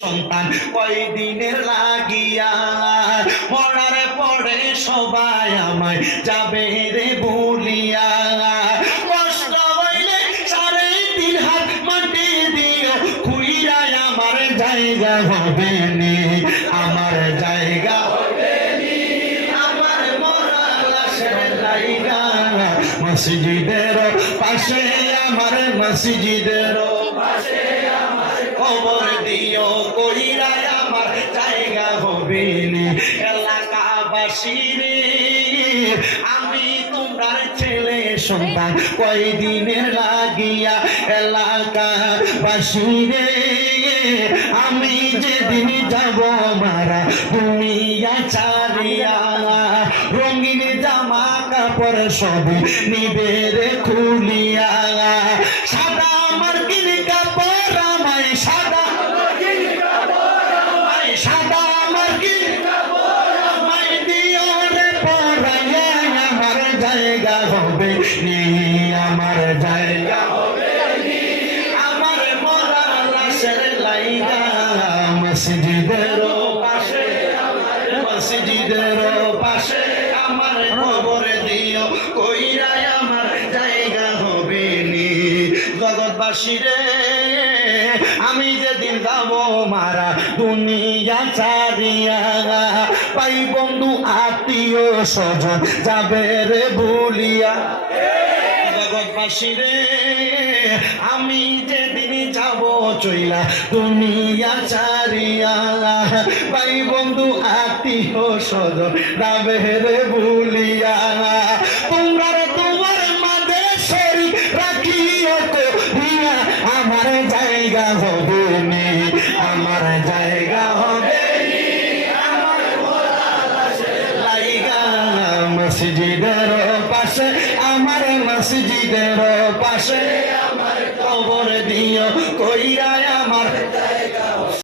সন্তান কয়দিনের লাগিয়া মরার পরে সবাই আমায় যাবে রে বলিয়া কষ্ট হইলে 3.5 হাত মাটি দিও খুইরাই আমার জায়গা হবে নি আমার জায়গা হবে নি আমার মরা লাশের জায়গা মসজিদের পাশে আমার মসজিদের পাশে আমার কবর দিও কইরাই আমার জায়গা হবে নি এলাকাবাসী রে আমি তোমরার ছেলে সন্তান কয়দিনের লাগিয়া এলাকাবাসী রে আমি যেদিন যাব মারা দুনিয়া ছাড়িয়া রঙিন জামা কাপড় সব নিবে রে খুলিয়া সাদা আমার কিন কাপড় আমায় সাদা সাদা আমার কিন কাপড় আমায় দিও রে পরাইয়া আমার জায়গা হবে নি আমার জায়গা হবে নি আমার মরা লাশের লাইগা মসজিদের পাশে আমার মসজিদের পাশে আমার কবর দিও কইরাই আমার জায়গা হবে নি জগৎবাসী রে আমি যেদিন যাব মারা দুনিয়া ছাড়িয়া পাই বন্ধু আত্মীয় স্বজন যাবে রে ভুলিয়া জগৎবাসী রে আমি যেদিন যাব চইলা দুনিয়া ছাড়িয়া পাই বন্ধু আত্মীয় স্বজন যাবে রে ভুলিয়া তোমরা তোমার মাঝে শরীর রাখিও তো আমার জায়গা হবে নি আমার জায়গা হবে নি আমার মরা লাশের লাইগা মসজিদের পাশে আমার মসজিদের পাশে আমার কবর দিও কইরা